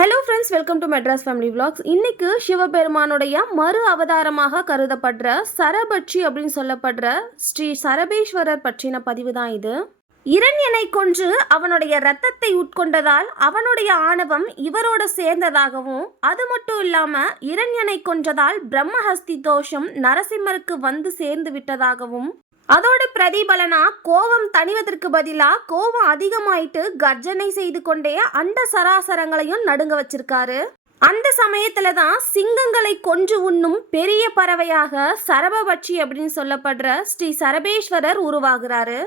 Hello friends, welcome to Madras family vlogs. இன்னைக்கு சிவபெருமானுடைய மறு அவதாரமாக கருதப்படுற சரபட்சி அப்படின்னு சொல்லப்படுற ஸ்ரீ சரபேஸ்வரர் பற்றின பதிவு தான் இது. இரண்யனை கொன்று அவனுடைய இரத்தத்தை உட்கொண்டதால் அவனுடைய ஆணவம் இவரோட சேர்ந்ததாகவும், அது மட்டும் இல்லாம இரண்யனை கொன்றதால் பிரம்மஹஸ்தி தோஷம் நரசிம்மருக்கு வந்து சேர்ந்து விட்டதாகவும், அதோட பிரதிபலனா கோபம் தணிவதற்கு பதிலா கோபம் அதிகமாயிட்டு கர்ஜனை செய்து கொண்டே அண்ட சராசரங்களையும் நடுங்க வச்சிருக்காரு. அந்த சமயத்துல தான் சிங்கங்களை கொன்று உண்ணும் பெரிய பறவையாக சரபபட்சி அப்படின்னு சொல்லப்படுற ஸ்ரீ சரபேஸ்வரர் உருவாகிறாரு.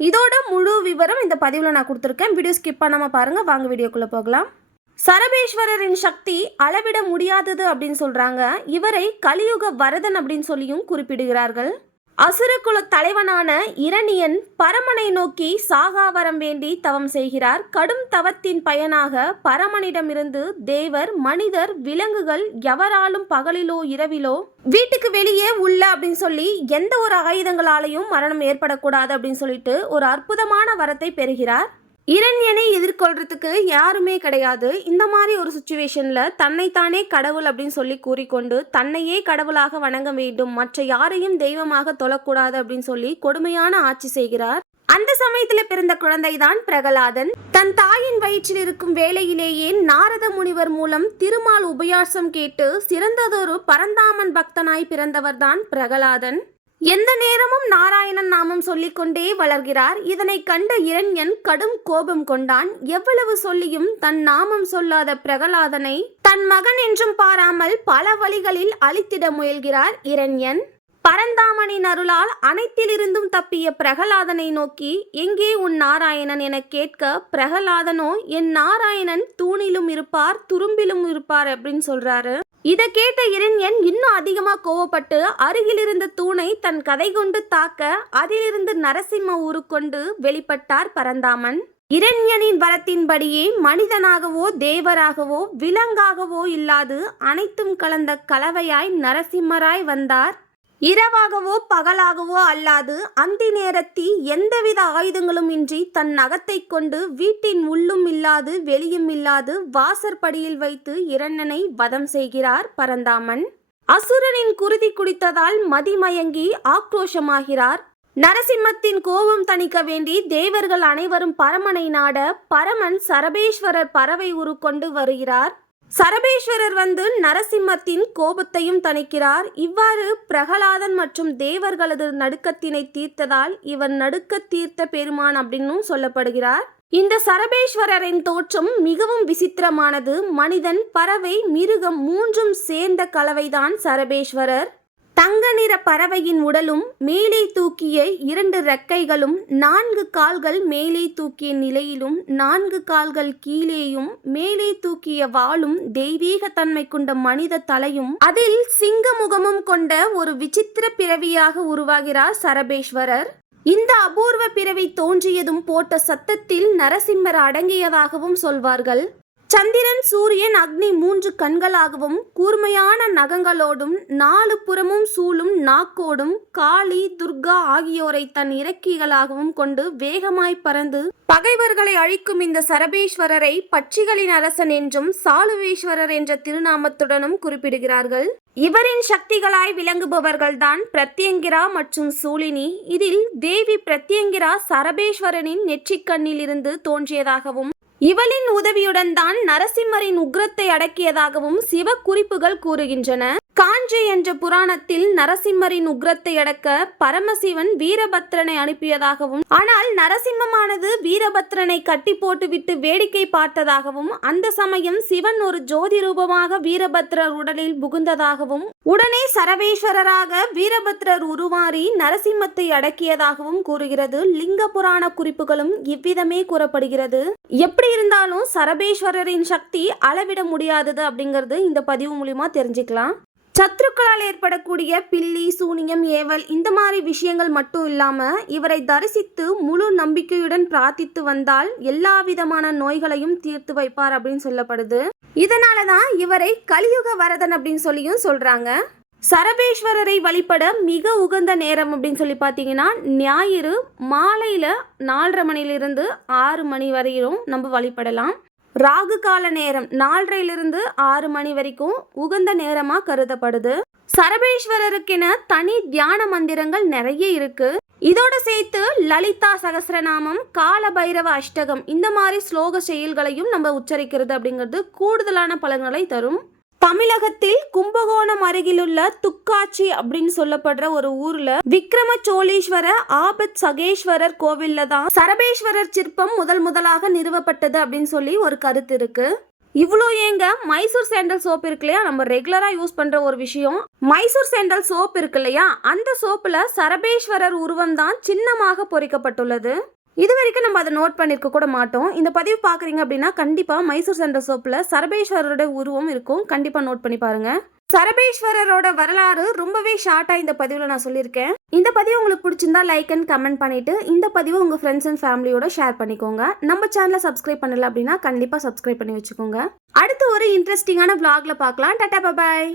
இதோட முழு விவரம் இந்த பதிவில் நான் கொடுத்துருக்கேன். வீடியோ ஸ்கிப் பண்ணாம பாருங்க. வாங்க வீடியோக்குள்ள போகலாம். சரபேஸ்வரரின் சக்தி அளவிட முடியாதது அப்படின்னு சொல்றாங்க. இவரை கலியுக வரதன் அப்படின்னு சொல்லியும் குறிப்பிடுகிறார்கள். அசுரகுல தலைவனான இரணியன் பரமனை நோக்கி சாகாவரம் வேண்டி தவம் செய்கிறார். கடும் தவத்தின் பயனாக பரமனிடமிருந்து தேவர், மனிதர், விலங்குகள் எவராலும் பகலிலோ இரவிலோ வீட்டுக்கு வெளியே உள்ள அப்படின்னு சொல்லி எந்த ஒரு ஆயுதங்களாலையும் மரணம் ஏற்படக்கூடாது அப்படின்னு சொல்லிட்டு ஒரு அற்புதமான வரத்தை பெறுகிறார். இரண்யனை எதிர்கொள்றதுக்கு யாருமே கிடையாது. இந்த மாதிரி ஒரு சுச்சுவேஷன்ல தன்னைத்தானே கடவுள் அப்படின்னு சொல்லி கூறிக்கொண்டு தன்னையே கடவுளாக வணங்க வேண்டும், மற்ற யாரையும் தெய்வமாக தொழக்கூடாது அப்படின்னு சொல்லி கொடுமையான ஆட்சி செய்கிறார். அந்த சமயத்துல பிறந்த குழந்தை தான் பிரகலாதன். தன் தாயின் வயிற்றில் இருக்கும் வேளையிலேயே நாரத முனிவர் மூலம் திருமால் உபயாசம் கேட்டு சிறந்ததொரு பரந்தாமன் பக்தனாய் பிறந்தவர் தான் பிரகலாதன். எந்த நேரமும் நாராயணன் நாமம் சொல்லிக்கொண்டே வளர்கிறார். இதனை கண்ட இரண்யன் கடும் கோபம் கொண்டான். எவ்வளவு சொல்லியும் தன் நாமம் சொல்லாத பிரகலாதனை தன் மகன் என்றும் பாராமல் பல வழிகளில் அழித்திட முயல்கிறார் இரண்யன். பரந்தாமனின் அருளால் அனைத்திலிருந்தும் தப்பிய பிரகலாதனை நோக்கி, எங்கே உன் நாராயணன் என கேட்க, பிரகலாதனோ என் நாராயணன் தூணிலும் இருப்பார் துரும்பிலும் இருப்பார் அப்படின்னு சொல்றாரு. இதை கேட்ட இரண்யன் இன்னும் அதிகமாக கோவப்பட்டு அருகில் இருந்த தூணை தன் கதை கொண்டு தாக்க, அதிலிருந்து நரசிம்ம உருக்கொண்டு வெளிப்பட்டார் பரந்தாமன். இரண்யனின் வரத்தின்படியே மனிதனாகவோ தேவராகவோ விலங்காகவோ இல்லாது அனைத்தும் கலந்த கலவையாய் நரசிம்மராய் வந்தார். இரவாகவோ பகலாகவோ அல்லாது அந்தி நேரத்தில் எந்தவித ஆயுதங்களும் இன்றி தன் நகத்தை கொண்டு வீட்டின் உள்ளும் இல்லாது வெளியும் இல்லாது வாசற்படியில் வைத்து இரண்யனை வதம் செய்கிறார் பரந்தாமன். அசுரனின் குருதி குடித்ததால் மதிமயங்கி ஆக்ரோஷமாகிறார். நரசிம்மத்தின் கோபம் தணிக்க வேண்டி தேவர்கள் அனைவரும் பரமனை நாட பரமன் சரபேஸ்வரர் பறவை உருக்கொண்டு வருகிறார். சரபேஸ்வரர் வந்து நரசிம்மத்தின் கோபத்தையும் தணிக்கிறார். இவ்வாறு பிரகலாதன் மற்றும் தேவர்களது நடுக்கத்தினை தீர்த்ததால் இவர் நடுக்க தீர்த்த பெருமான் அப்படின்னும் சொல்லப்படுகிறார். இந்த சரபேஸ்வரரின் தோற்றம் மிகவும் விசித்திரமானது. மனிதன், பறவை, மிருகம் மூன்றும் சேர்ந்த கலவைதான் சரபேஸ்வரர். தங்க நிற பறவையின் உடலும் மேலே தூக்கிய 2 ரெக்கைகளும் 4 கால்கள் மேலே தூக்கிய நிலையிலும் 4 கால்கள் கீழேயும் மேலே தூக்கிய வாளும் தெய்வீக தன்மை கொண்ட மனித தலையும் அதில் சிங்க முகமும் கொண்ட ஒரு விசித்திர பிறவியாக உருவாகிறார் சரபேஸ்வரர். இந்த அபூர்வ பிறவி தோன்றியதும் போட்ட சத்தத்தில் நரசிம்மர் அடங்கியதாகவும் சொல்வார்கள். சந்திரன், சூரியன், அக்னி 3 கண்களாகவும் கூர்மையான நகங்களோடும் 4 புறமும் சூழும் நாக்கோடும் காளி, துர்கா ஆகியோரை தன் இறக்கிகளாகவும் கொண்டு வேகமாய் பறந்து பகைவர்களை அழிக்கும் இந்த சரபேஸ்வரரை பட்சிகளின் அரசன் என்றும் சாலுவேஸ்வரர் என்ற திருநாமத்துடனும் குறிப்பிடுகிறார்கள். இவரின் சக்திகளாய் விளங்குபவர்கள்தான் பிரத்யங்கிரா மற்றும் சூலினி. இதில் தேவி பிரத்யங்கிரா சரபேஸ்வரனின் நெற்றிக்கண்ணில் இருந்து தோன்றியதாகவும், இவளின் உதவியுடன் தான் நரசிம்மரின் உக்ரத்தை அடக்கியதாகவும் சிவ குறிப்புகள் கூறுகின்றன. காஞ்சி என்ற புராணத்தில் நரசிம்மரின் உக்ரத்தை அடக்க பரமசிவன் வீரபத்ரனை அனுப்பியதாகவும், ஆனால் நரசிம்மமானது வீரபத்ரனை கட்டி போட்டுவிட்டு வேடிக்கை பார்த்ததாகவும், அந்த சமயம் சிவன் ஒரு ஜோதி ரூபமாக வீரபத்ரர் உடலில் புகுந்ததாகவும், உடனே சரபேஸ்வரராக வீரபத்ரர் உருமாறி நரசிம்மத்தை அடக்கியதாகவும் கூறுகிறது. லிங்க புராண குறிப்புகளும் இவ்விதமே கூறப்படுகிறது. எப்படி இருந்தாலும் சரபேஸ்வரரின் சக்தி அளவிட முடியாதது அப்படிங்கிறது இந்த பதிவு மூலியமா தெரிஞ்சுக்கலாம். சத்ருக்களால் ஏற்படக்கூடிய பில்லி, சூனியம், ஏவல் இந்த மாதிரி விஷயங்கள் மட்டும் இல்லாம இவரை தரிசித்து முழு நம்பிக்கையுடன் பிரார்த்தித்து வந்தால் எல்லா விதமான நோய்களையும் தீர்த்து வைப்பார் அப்படின்னு சொல்லப்படுது. இதனாலதான் இவரை கலியுக வரதன் அப்படின்னு சொல்லியும் சொல்றாங்க. சரபேஸ்வரரை வழிபட மிக உகந்த நேரம் அப்படின்னு சொல்லி பார்த்தீங்கன்னா ஞாயிறு மாலையில் 4:30 மணிலிருந்து 6 மணி வரையிலும் நம்ம வழிபடலாம். ராகு கால நேரம் 4:30 6 மணி வரைக்கும் உகந்த நேரமா கருதப்படுது. சரபேஸ்வரருக்கென தனி தியான மந்திரங்கள் நிறைய இருக்கு. இதோட சேர்த்து லலிதா சகஸ்ரநாமம், கால பைரவ அஷ்டகம் இந்த மாதிரி ஸ்லோக செயல்களையும் நம்ம உச்சரிக்கிறது அப்படிங்கிறது கூடுதலான பலன்களை தரும். தமிழகத்தில் கும்பகோணம் அருகிலுள்ள துக்காட்சி அப்படின்னு சொல்லப்படுற ஒரு ஊர்ல விக்ரம சோழீஸ்வர ஆபத் சகேஸ்வரர் கோவில்ல தான் சரபேஸ்வரர் சிற்பம் முதலாக நிறுவப்பட்டது அப்படின்னு சொல்லி ஒரு கருத்து இருக்கு. இவ்வளோ ஏங்க, மைசூர் சாண்டல் சோப் இருக்கு இல்லையா, நம்ம ரெகுலராக யூஸ் பண்ணுற ஒரு விஷயம். மைசூர் சாண்டல் சோப் இருக்கு இல்லையா, அந்த சோப்பில் சரபேஸ்வரர் உருவம் தான் சின்னமாக பொறிக்கப்பட்டுள்ளது. இது வரைக்கும் நம்ம அதை நோட் பண்ணியிருக்க கூட மாட்டோம். இந்த பதிவு பார்க்குறீங்க அப்படின்னா கண்டிப்பாக மைசூர் சாண்டல் சோப்பில் சரபேஸ்வரரோட உருவம் இருக்கும். கண்டிப்பாக நோட் பண்ணி பாருங்க. சரபேஸ்வரரோட வரலாறு ரொம்பவே ஷார்ட்டாக இந்த பதிவில் நான் சொல்லியிருக்கேன். இந்த பதிவு உங்களுக்கு பிடிச்சிருந்தா லைக் அண்ட் கமெண்ட் பண்ணிட்டு இந்த பதிவு உங்கள் ஃப்ரெண்ட்ஸ் அண்ட் ஃபேமிலியோட ஷேர் பண்ணிக்கோங்க. நம்ம சேனலை சப்ஸ்கிரைப் பண்ணல அப்படின்னா கண்டிப்பாக சப்ஸ்கிரைப் பண்ணி வச்சுக்கோங்க. அடுத்து ஒரு இன்ட்ரெஸ்டிங்கான vlogல பார்க்கலாம். டாடா பாய்.